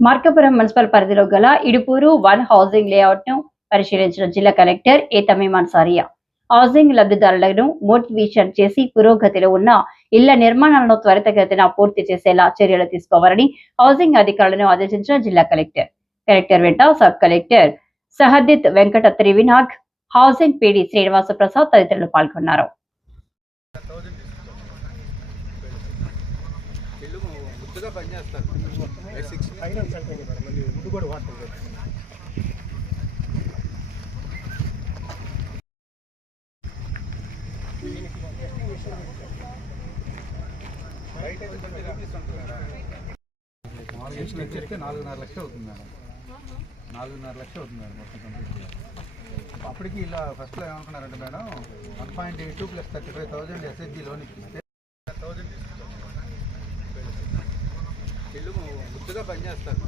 Markapuram municipal పరిధిలో గల Idupuru one housing layout ను పరిశీలించిన జిల్లా కలెక్టర్ ఏ తమీమ్ అన్సారియా హౌసింగ్ లబ్ధిదారులను మోటివేషన్ చేసి పురోగతిలో ఉన్న ఇళ్ల నిర్మాణాలను త్వరితగతిన పూర్తి చేసేలా చర్యలు తీసుకోవాలని హౌసింగ్ అధికారులను ఆదేశించిన జిల్లా కలెక్టర్ వెంట sub collector Sahadit Venkata Trivinag, housing PD Srinivasa Prasad తదితరులు పాల్గొన్నారు. వచ్చేస్తే 4.5 లక్షలు అవుతుంది మేడం. 4.5 లక్షలు అవుతుంది మేడం మొత్తం కంప్లీట్. అప్పటికి ఇలా ఫస్ట్లో ఏమనుకున్నారంటే మేడం 1.82 + 35,000 ఎస్ఎస్జి లోన్ ఇప్పిస్తే 1000 ఇల్లు ముద్దుగా పనిచేస్తారు.